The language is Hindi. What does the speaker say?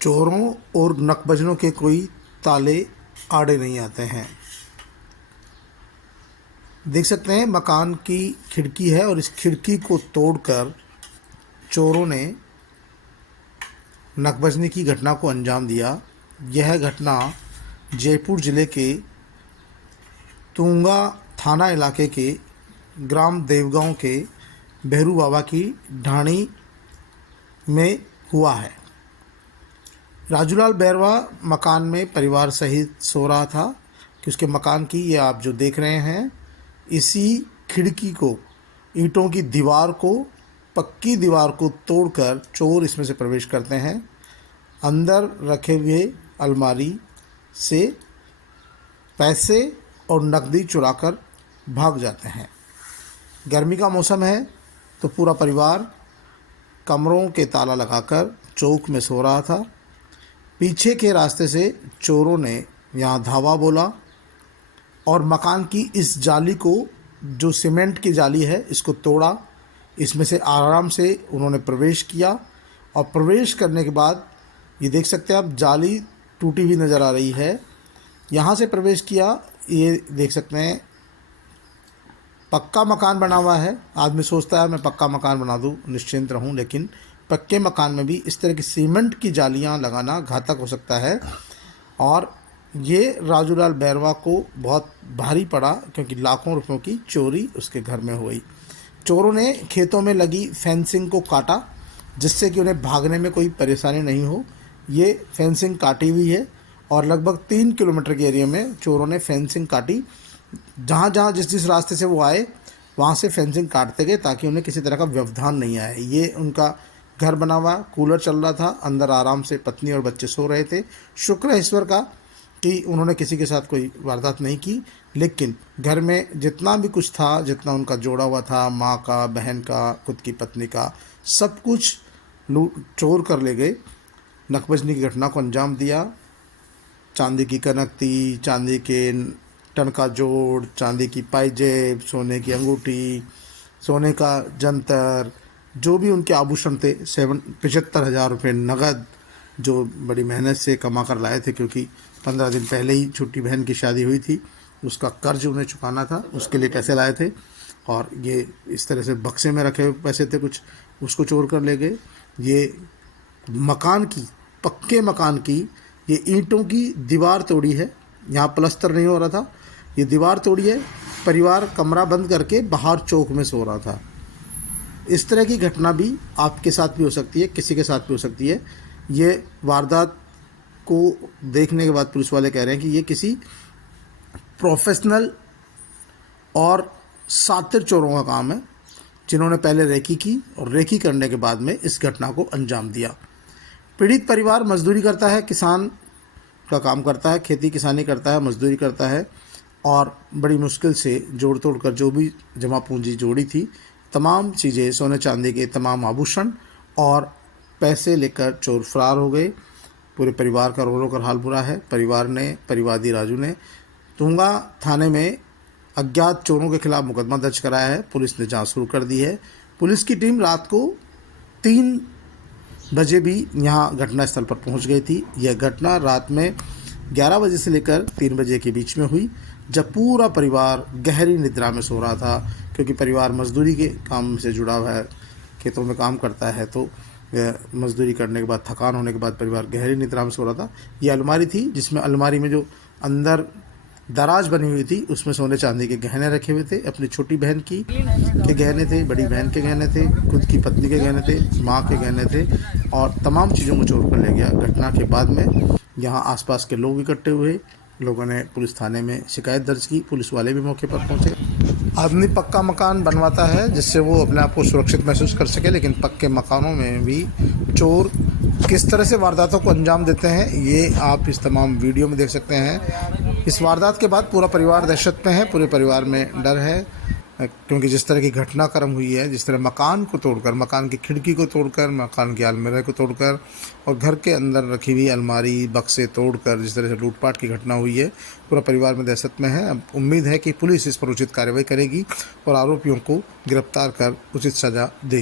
चोरों और नकबजनों के कोई ताले आड़े नहीं आते हैं। देख सकते हैं मकान की खिड़की है और इस खिड़की को तोड़कर चोरों ने नकबजनी की घटना को अंजाम दिया। यह घटना जयपुर ज़िले के तुंगा थाना इलाके के ग्राम देवगांव के भैरू बाबा की ढाणी में हुआ है। राजूलाल बैरवा मकान में परिवार सहित सो रहा था कि उसके मकान की ये आप जो देख रहे हैं, इसी खिड़की को, ईंटों की दीवार को, पक्की दीवार को तोड़कर चोर इसमें से प्रवेश करते हैं। अंदर रखे हुए अलमारी से पैसे और नकदी चुराकर भाग जाते हैं। गर्मी का मौसम है तो पूरा परिवार कमरों के ताला लगाकर चौक में सो रहा था। पीछे के रास्ते से चोरों ने यहाँ धावा बोला और मकान की इस जाली को, जो सीमेंट की जाली है, इसको तोड़ा। इसमें से आराम से उन्होंने प्रवेश किया और प्रवेश करने के बाद ये देख सकते हैं आप, जाली टूटी हुई नज़र आ रही है। यहाँ से प्रवेश किया, ये देख सकते हैं पक्का मकान बना हुआ है। आदमी सोचता है मैं पक्का मकान बना दूँ, निश्चिंत रहूँ, लेकिन पक्के मकान में भी इस तरह की सीमेंट की जालियां लगाना घातक हो सकता है। और ये राजूलाल बैरवा को बहुत भारी पड़ा क्योंकि लाखों रुपयों की चोरी उसके घर में हुई। चोरों ने खेतों में लगी फेंसिंग को काटा जिससे कि उन्हें भागने में कोई परेशानी नहीं हो। ये फेंसिंग काटी हुई है और लगभग 3 किलोमीटर के एरिया में चोरों ने फेंसिंग काटी। जहाँ जहाँ जिस रास्ते से वो आए वहाँ से फेंसिंग काटते गए ताकि उन्हें किसी तरह का व्यवधान नहीं आए। ये उनका घर बना हुआ, कूलर चल रहा था, अंदर आराम से पत्नी और बच्चे सो रहे थे। शुक्र है ईश्वर का कि उन्होंने किसी के साथ कोई वारदात नहीं की, लेकिन घर में जितना भी कुछ था, जितना उनका जोड़ा हुआ था, माँ का, बहन का, खुद की पत्नी का, सब कुछ चोर कर ले गए। नकबजनी की घटना को अंजाम दिया। चांदी की कनकती, चांदी के टन का जोड़, चांदी की पायजेब, सोने की अंगूठी, सोने का जंतर, जो भी उनके आभूषण थे, 75,000 रुपये नगद, जो बड़ी मेहनत से कमा कर लाए थे क्योंकि 15 दिन पहले ही छोटी बहन की शादी हुई थी, उसका कर्ज उन्हें चुकाना था, उसके लिए पैसे लाए थे। और ये इस तरह से बक्से में रखे हुए पैसे थे कुछ, उसको चोर कर ले गए। ये मकान की, पक्के मकान की, ये ईंटों की दीवार तोड़ी है। यहाँ प्लस्तर नहीं हो रहा था, ये दीवार तोड़ी है। परिवार कमरा बंद करके बाहर चौक में सो रहा था। इस तरह की घटना भी आपके साथ भी हो सकती है, किसी के साथ भी हो सकती है। ये वारदात को देखने के बाद पुलिस वाले कह रहे हैं कि ये किसी प्रोफेशनल और सातिर चोरों का काम है, जिन्होंने पहले रेकी की और रेकी करने के बाद में इस घटना को अंजाम दिया। पीड़ित परिवार मजदूरी करता है, किसान का काम करता है, खेती किसानी करता है, मजदूरी करता है और बड़ी मुश्किल से जोड़ तोड़ कर जो भी जमा पूंजी जोड़ी थी, तमाम चीज़ें, सोने चांदी के तमाम आभूषण और पैसे लेकर चोर फरार हो गए। पूरे परिवार का रो रो कर हाल बुरा है। परिवादी राजू ने तुंगा थाने में अज्ञात चोरों के खिलाफ मुकदमा दर्ज कराया है। पुलिस ने जांच शुरू कर दी है। पुलिस की टीम रात को 3 बजे भी यहाँ घटनास्थल पर पहुँच गई थी। यह घटना रात में 11 बजे से लेकर 3 बजे के बीच में हुई, जब पूरा परिवार गहरी निद्रा में सो रहा था, क्योंकि परिवार मजदूरी के काम से जुड़ा हुआ है, खेतों में काम करता है, तो मजदूरी करने के बाद, थकान होने के बाद परिवार गहरी निद्रा में सो रहा था। ये अलमारी थी जिसमें, अलमारी में जो अंदर दराज बनी हुई थी, उसमें सोने चांदी के गहने रखे हुए थे। अपनी छोटी बहन के गहने थे, बड़ी बहन के गहने थे, खुद की पत्नी के गहने थे, माँ के गहने थे और तमाम चीज़ों को चोर कर ले गया। घटना के बाद में यहाँ आसपास के लोग इकट्ठे हुए, लोगों ने पुलिस थाने में शिकायत दर्ज की। पुलिस वाले भी मौके पर पहुँचे। आदमी पक्का मकान बनवाता है जिससे वो अपने आप को सुरक्षित महसूस कर सके, लेकिन पक्के मकानों में भी चोर किस तरह से वारदातों को अंजाम देते हैं, ये आप इस तमाम वीडियो में देख सकते हैं। इस वारदात के बाद पूरा परिवार दहशत में है, पूरे परिवार में डर है, क्योंकि जिस तरह की घटनाक्रम हुई है, जिस तरह मकान को तोड़कर, मकान की खिड़की को तोड़कर, मकान के अलमीरे को तोड़कर और घर के अंदर रखी हुई अलमारी, बक्से तोड़कर जिस तरह से लूटपाट की घटना हुई है, पूरा परिवार में दहशत में है। अब उम्मीद है कि पुलिस इस पर उचित कार्रवाई करेगी और आरोपियों को गिरफ्तार कर उचित सज़ा देगी।